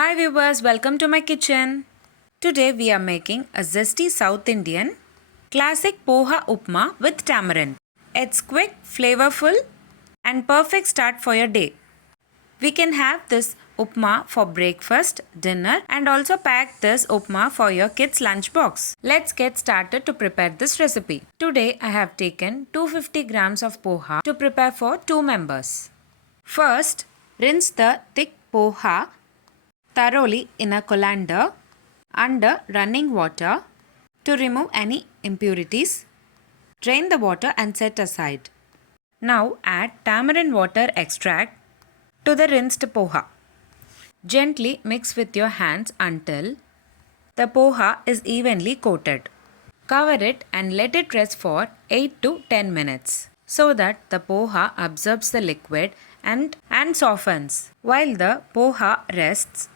Hi viewers, welcome to my kitchen. Today we are making a zesty South Indian classic poha upma with tamarind. It's quick, flavorful and perfect start for your day. We can have this upma for breakfast, dinner and also pack this upma for your kids' lunchbox. Let's get started to prepare this recipe. Today I have taken 250 grams of poha to prepare for 2 members. First, rinse the thick poha thoroughly in a colander under running water to remove any impurities. Drain the water and set aside. Now add tamarind water extract to the rinsed poha. Gently mix with your hands until the poha is evenly coated. Cover it and let it rest for 8 to 10 minutes so that the poha absorbs the liquid and softens. While the poha rests,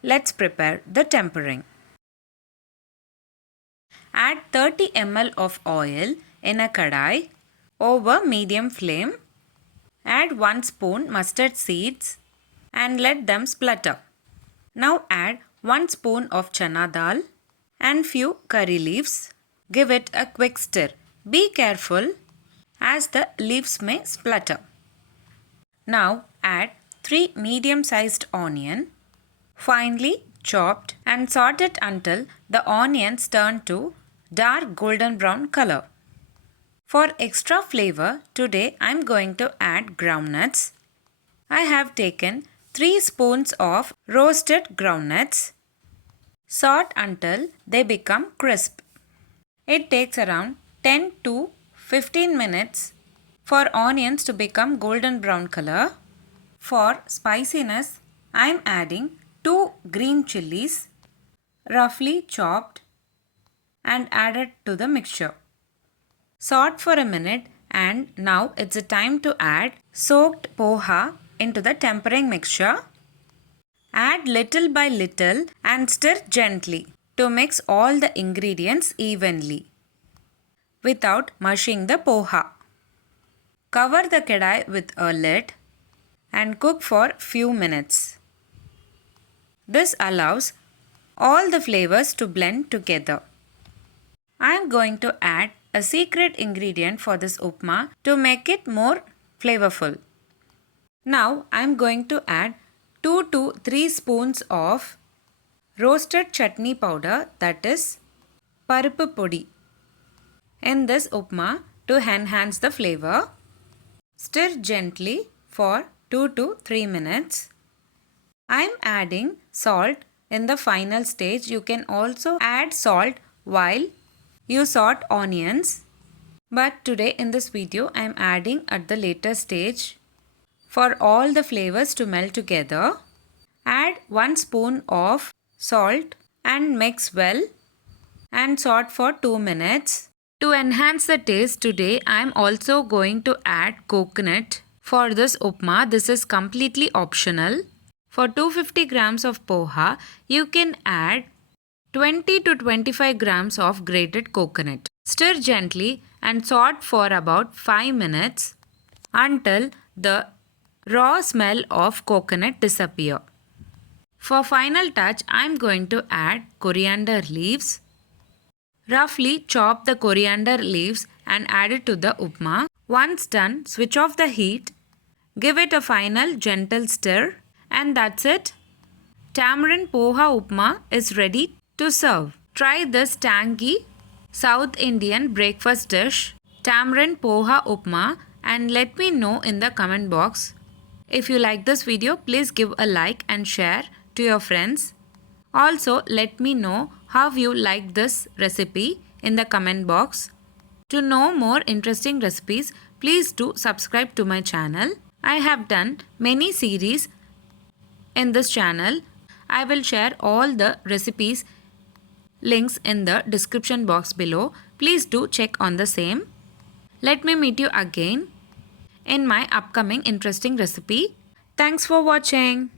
let's prepare the tempering. Add 30 ml of oil in a kadai over medium flame. Add 1 spoon mustard seeds and let them splutter. Now add 1 spoon of chana dal and few curry leaves. Give it a quick stir. Be careful as the leaves may splutter. Now add 3 medium-sized onion, finely chopped, and saute it until the onions turn to dark golden brown color. For extra flavor, today I am going to add groundnuts. I have taken 3 spoons of roasted groundnuts. Saute until they become crisp. It takes around 10 to 15 minutes for onions to become golden brown color. For spiciness, I am adding 2 green chilies, roughly chopped and added to the mixture. Saute for a minute and now it's a time to add soaked poha into the tempering mixture. Add little by little and stir gently to mix all the ingredients evenly without mushing the poha. Cover the kadai with a lid and cook for few minutes. This allows all the flavors to blend together. I am going to add a secret ingredient for this upma to make it more flavorful. Now I am going to add 2 to 3 spoons of roasted chutney powder, that is paruppu podi, in this upma to enhance the flavor. Stir gently for 2 to 3 minutes. I am adding salt in the final stage. You can also add salt while you saute onions. But today in this video I am adding at the later stage for all the flavors to melt together. Add 1 spoon of salt and mix well and saute for 2 minutes. To enhance the taste, today I am also going to add coconut for this upma. This is completely optional. For 250 grams of poha, you can add 20 to 25 grams of grated coconut. Stir gently and saute for about 5 minutes until the raw smell of coconut disappear. For final touch, I am going to add coriander leaves. Roughly chop the coriander leaves and add it to the upma. Once done, switch off the heat. Give it a final gentle stir and that's it. Tamarind Poha Upma is ready to serve. Try this tangy South Indian breakfast dish, Tamarind Poha Upma, and let me know in the comment box. If you like this video, please give a like and share to your friends. Also, let me know how you like this recipe in the comment box. To know more interesting recipes, please do subscribe to my channel. I have done many series in this channel. I will share all the recipes links in the description box below. Please do check on the same. Let me meet you again in my upcoming interesting recipe. Thanks for watching.